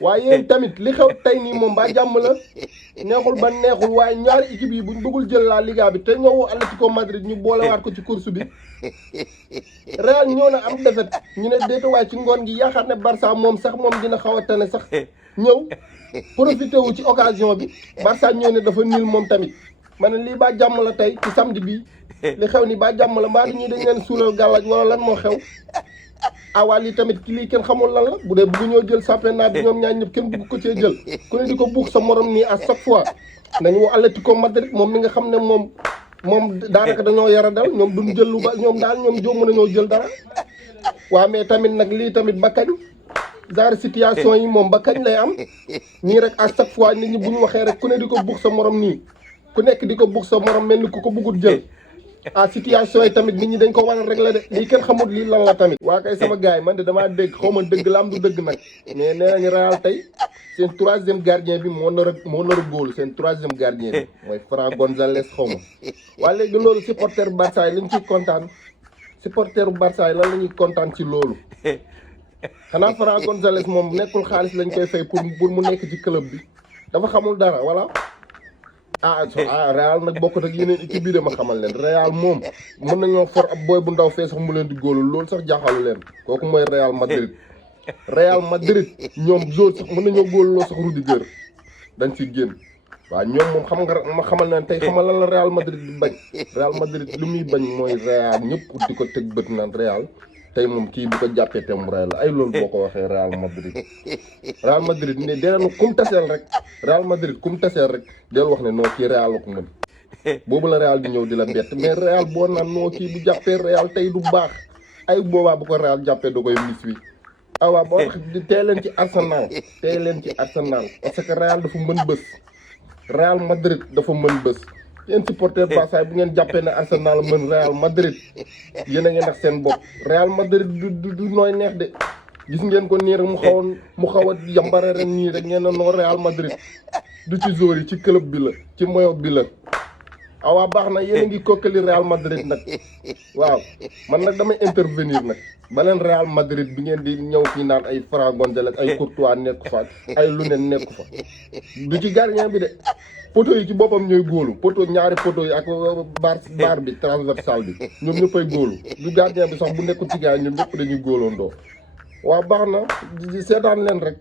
waaye yéen tamit li xew tey nii moom ba jàmm la neexul ba neexul waaye ñaari équipe yi buñ bëggul jël la Liga bi te ñëw Atlético Madrid ñu boolewaat ko ci course bi Real ñëw na am défaite ñu ne déeta waaye ci ngoon gi yaakaar ne Barça moom sax moom dina xaw a tane sax ñëw profité wu ci occasion bi Barça ñëw ne dafa niil moom tamit ma ne lii ba jàmm la tey ci samedi bi li xew ni ba jàmm la mbaa ñii dañ leen suulal gàllaaj wala lan moo xew waa lii tamit ki lii kenn xamul lan la bu dee bëgg ñoo jël championnat bi ñoom ñaar ñëpp kenn bëgg ko cee jël ku ne di ko buux sa morom nii à chaque fois nañu woo Atlético Madrid moom mi nga xam ne moom daanaka dañoo yara dal ñoom duñ jël lu ba ñoom daal ñoom jóom nañoo jël dara waaw mais tamit nag lii tamit ba kañ genre situation yi moom ba kañ lay am nii rek à chaque fois nit ñi bu ñu waxee rek ku ne di ko buux sa morom nii ku nekk di ko buux sa morom mel ni ku ko bëggul jël situation yi tamit nit ñi dañ ko war a régler de lii kenn xamul lii lan la tamit waa kay sama gars yi man de damaa dégg xaw ma dëgg la am du dëgg nag mais nee nañu Real tey seen troisième gardien bi moo nar a góol seen troisième gardien bi mooy Fran González xaw ma waa léegi loolu supporter Barça yi lañ ciy kontaan supporteru Barça yi lan la ñuy kontaan ci loolu xanaa Fran González moom nekkul xaalis lañ koy fay pour mu nekk ci club bi dafa xamul dara voilà Real nag bokkut ak yeneen équipe bi dama xamal leen Real moom mën nañoo for ab booy bu ndaw fee sax mu leen di góolul loolu sax jaaxalu leen kooku mooy Real Madrid ñoom jour sax mën nañoo góoluloo sax Rudiger dañ ci génn waaw ñoom moom xam nga ma xamal leen tey xamal lan la Real Madrid di bañ Real Madrid lu muy bañ mooy Real ñëpp di ko teg bët naan Real tey moom kii bu ko jàppee te mu rey la ay loolu boo ko waxee Real Madrid ne deenanu kum taseel rek Real Madrid kum taseel rek del wax ne noo kii Real la ko mën boobu la Real di ñëw di la bett mais Real boo naan noo kii bu jàppee Real tey du baax ay boobaa bu ko Real jàppee da koy mis wi waaw boo tax tey leen ci Arsenal parce que Real dafa mën bës Real Madrid dafa mën bës yéen supporter Barça bu ngeen jàppee ne Arsenal mën Real Madrid yéen a ngi ndax seen bopp Real Madrid du nooy neex de gis ngeen ko nii rek mu xaw a yambare ren nii rek ngeen noo Real Madrid du ci joueur yi ci club bi la ci moyo bi la waaw baax na yéen a ngi kokkali Real Madrid nag waaw man nag damay intervenir nag beneen Real Madrid bi ngeen di ñëw fii naan ay Fran González ay Courtois nekku fa ay Lunin nekku fa du ci gardien bi de poto yi ci boppam ñooy góolu ñaari poto yi ak bar bi transversal bi ñoom ñëppay góolu du gardien bi sax bu nekkul ci gars yi ñoom ñëpp dañuy góoloondoo waaw baax na seetaan leen rek